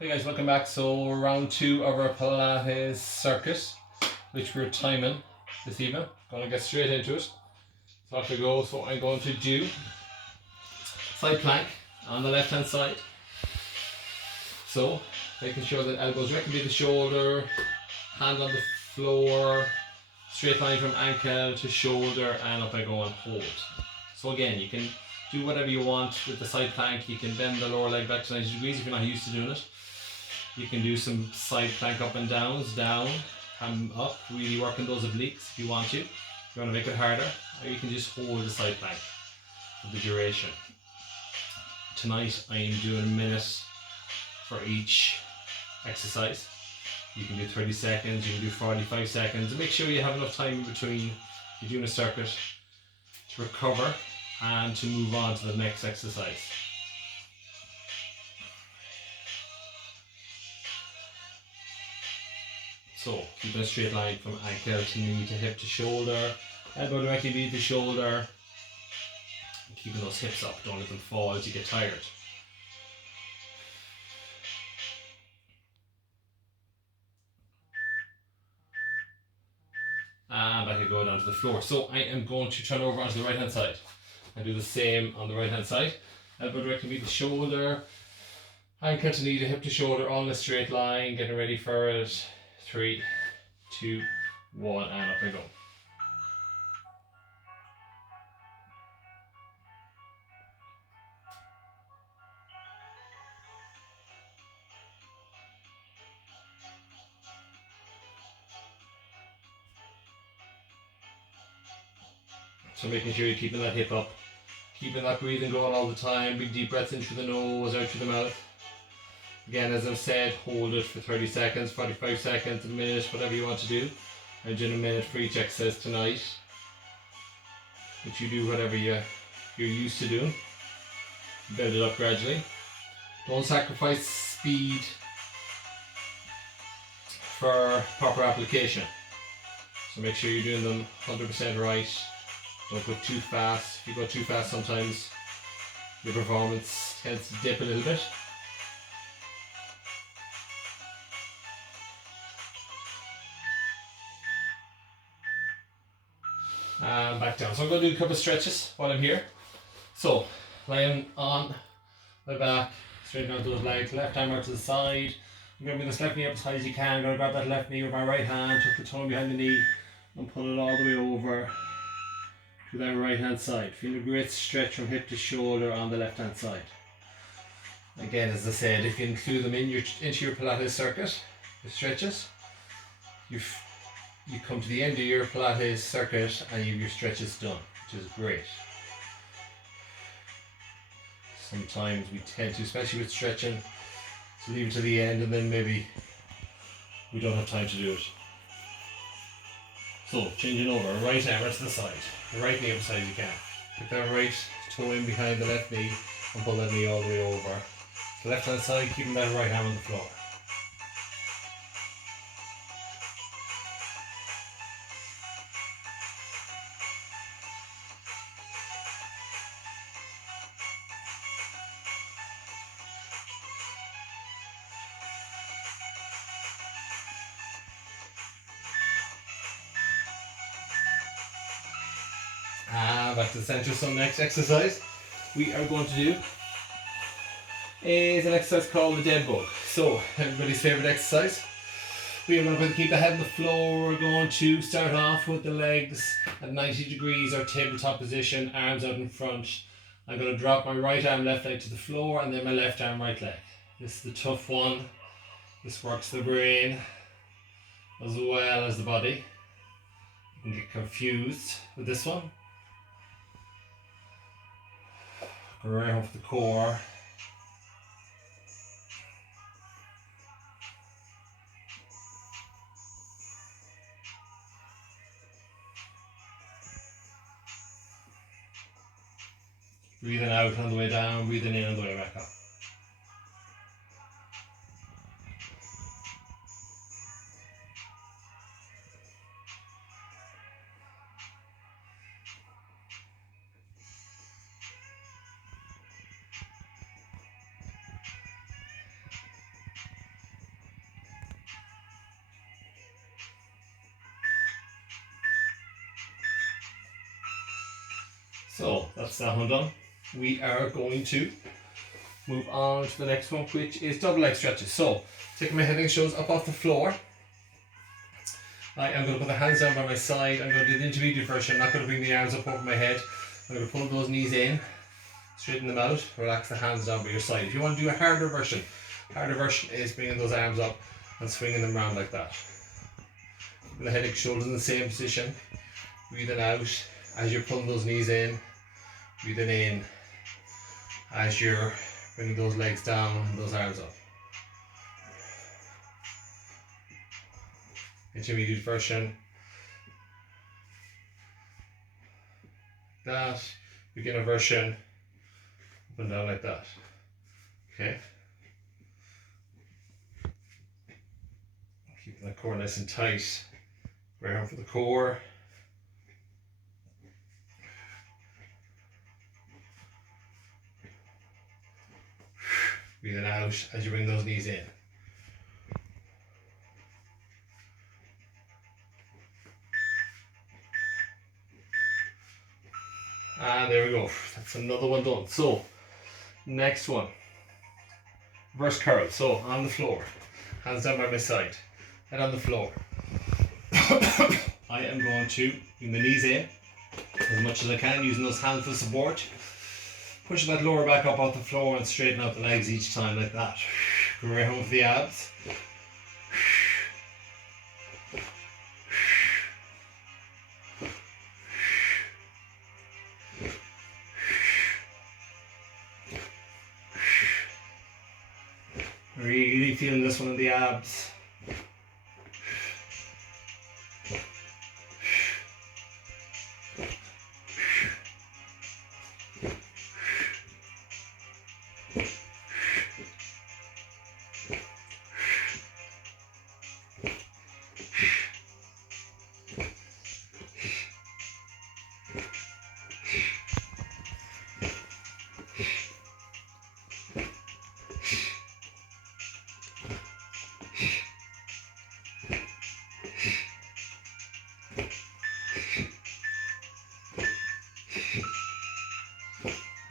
Hey guys, welcome back. So round 2 of our Pilates circuit, which we're timing this evening. Gonna get straight into it. So off we go. So I'm going to do side plank on the left hand side. So making sure that elbows directly to the shoulder, hand on the floor, straight line from ankle to shoulder, and up I go and hold. So again, you can do whatever you want with the side plank. You can bend the lower leg back to 90 degrees if you're not used to doing it. You can do some side plank up and downs, down and up, really working those obliques if you want to. If you want to make it harder, or you can just hold the side plank for the duration. Tonight I am doing a minute for each exercise. You can do 30 seconds, you can do 45 seconds, and make sure you have enough time in between you're doing a circuit to recover and to move on to the next exercise. So keeping a straight line from ankle to knee to hip to shoulder, elbow directly beneath the shoulder, and keeping those hips up, don't let them fall as you get tired. And back I go down to the floor. So I am going to turn over onto the right hand side and do the same on the right hand side. Elbow directly beneath the shoulder, ankle to knee to hip to shoulder, all in a straight line, getting ready for it. 3, 2, 1, and up I go. So making sure you're keeping that hip up, keeping that breathing going all the time, big deep breaths in through the nose, out through the mouth. Again, as I've said, hold it for 30 seconds, 45 seconds, a minute, whatever you want to do. I'm doing a minute for each exercise tonight. But you do whatever you're used to doing. Build it up gradually. Don't sacrifice speed for proper application. So make sure you're doing them 100% right. Don't go too fast. If you go too fast, sometimes your performance tends to dip a little bit. And back down. So I'm going to do a couple of stretches while I'm here. So lying on my back, straighten out those legs, left arm out to the side. I'm going to bring this left knee up as high as you can. I'm going to grab that left knee with my right hand, tuck the tongue behind the knee, and pull it all the way over to that right hand side. Feel a great stretch from hip to shoulder on the left hand side. Again, as I said, if you include them into your Pilates circuit, the stretches, you come to the end of your Pilates circuit and you have your stretches done, which is great. Sometimes we tend to, especially with stretching, to leave it to the end and then maybe we don't have time to do it. So changing over, right arm right to the side, the right knee up as high as you can. Put that right toe in behind the left knee and pull that knee all the way over. The left hand side, keeping that right arm on the floor. Back to the center. So next exercise we are going to do is an exercise called the dead bug. So everybody's favorite exercise. We are going to keep the head on the floor. We're going to start off with the legs at 90 degrees or tabletop position, arms out in front. I'm going to drop my right arm, left leg to the floor, and then my left arm, right leg. This is the tough one. This works the brain as well as the body. You can get confused with this one. Right off the core. Breathing out on the way down, breathing in on the way back up. So that's that one done. We are going to move on to the next one, which is double leg stretches. So taking my head and shoulders up off the floor. I am going to put the hands down by my side. I'm going to do the intermediate version. I'm not going to bring the arms up over my head. I'm going to pull those knees in, straighten them out, relax the hands down by your side. If you want to do a harder version is bringing those arms up and swinging them around like that. With the head and shoulders in the same position. Breathing out as you're pulling those knees in. Breathing in as you're bringing those legs down and those arms up. Intermediate version. That. Beginner version. Up and down like that. Okay. Keeping the core nice and tight. Right arm for the core. Breathing out as you bring those knees in. And there we go. That's another one done. So, next one. Reverse curl. So, on the floor. Hands down by my side. Head on the floor. I am going to bring the knees in as much as I can, using those hands for support. Pushing that lower back up off the floor and straighten out the legs each time like that. Right home for the abs. Really feeling this one in the abs.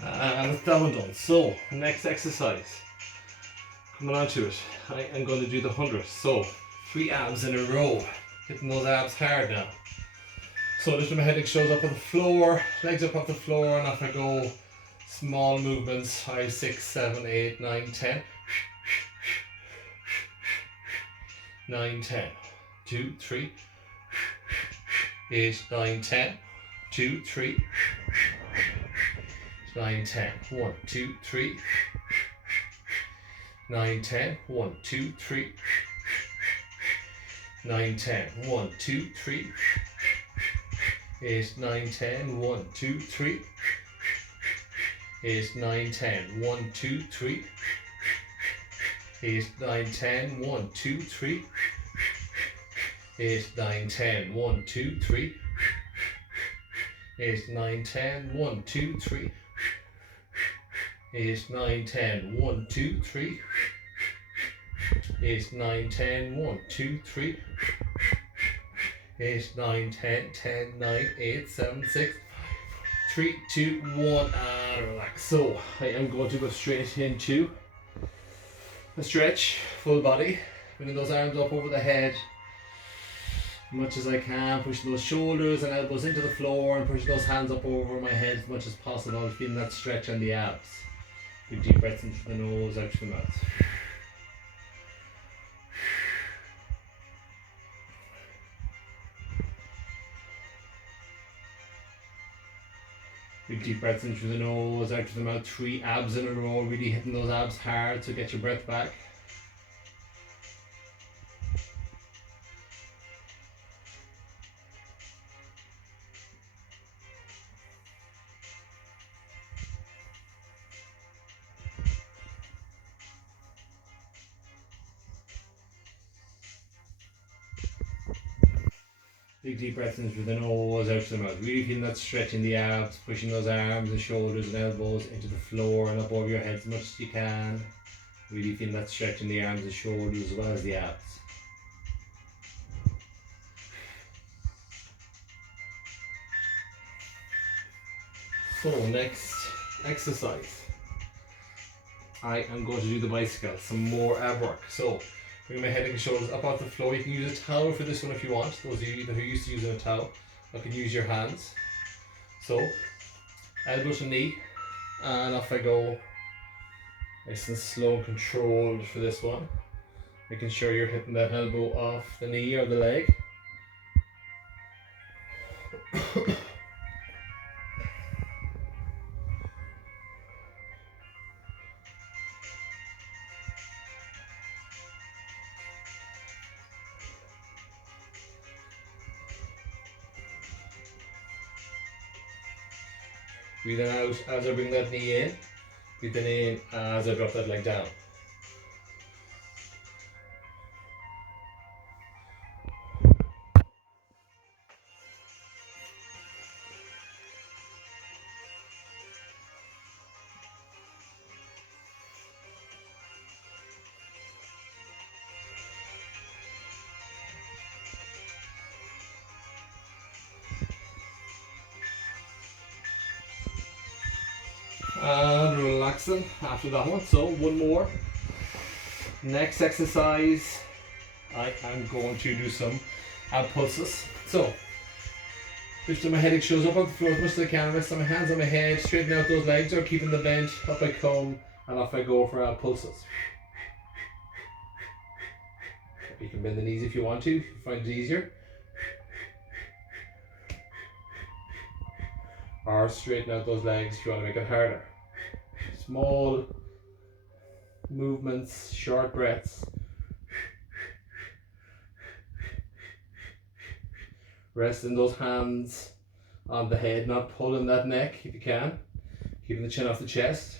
And that's that one done. So, next exercise. Coming on to it. I am going to do the 100. So, 3 abs in a row. Hitting those abs hard now. So, lifting my head and shoulders up on the floor, legs up off the floor, and off I go. Small movements. 5, 6, 7, 8, 9, 10. 9, 10. 2, 3. 8, 9, 10. 2, 3. 9, 10. 1, 2, 3. 9, 10. 1, 2, 3. 9, 10. 1, 2, 3. 8, 9, 10. 1, 2, 3. 8, 9, 10. 1, 2, 3. 8, 9, 10. 1, 2, 3. 8, 9, 10. 1, 2, 3. 8, 9, 10. 1, 2, 3. 8, 9, 10, 1, 2, 3. 8, 9, 10, 1, 2, 3. 8, 9, 10, 10, 9, 8, 7, 6, 3, 2, 1, and relax. So I am going to go straight into a stretch, full body, bringing those arms up over the head as much as I can, pushing those shoulders and elbows into the floor and pushing those hands up over my head as much as possible, feeling that stretch on the abs. Big deep breaths in through the nose, out through the mouth. Big deep breaths in through the nose, out through the mouth. 3 abs in a row, really hitting those abs hard to get your breath back. Big deep breaths in through the nose, out through the mouth. Really feeling that stretch in the abs, pushing those arms and shoulders and elbows into the floor and up over your head as much as you can. Really feeling that stretch in the arms and shoulders as well as the abs. So next exercise, I am going to do the bicycle, some more ab work. So bring my head and shoulders up off the floor. You can use a towel for this one if you want. Those of you who are used to using a towel, you can use your hands. So elbow to knee, and off I go. Nice and slow and controlled for this one. Making sure you're hitting that elbow off the knee or the leg. Breathing out as I bring that knee in. Breathing in as I drop that leg down. And relaxing after that one. So one more. Next exercise, I am going to do some ab pulses. So lifting my head and shoulders up on the floor as much as I can. Resting my hands on my head, straightening out those legs or keeping the bent. Up I come and off I go for ab pulses. You can bend the knees if you want to, if you find it easier. Or straighten out those legs if you want to make it harder. Small movements, short breaths. Resting those hands on the head, not pulling that neck if you can. Keeping the chin off the chest.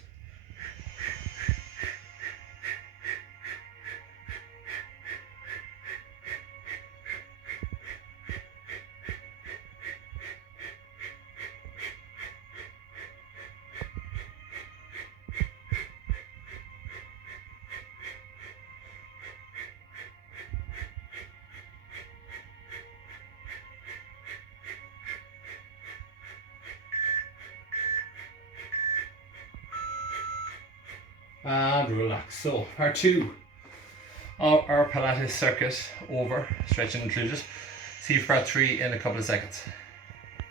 And relax. So part 2 of our Pilates circuit over, stretching included. See you for part 3 in a couple of seconds.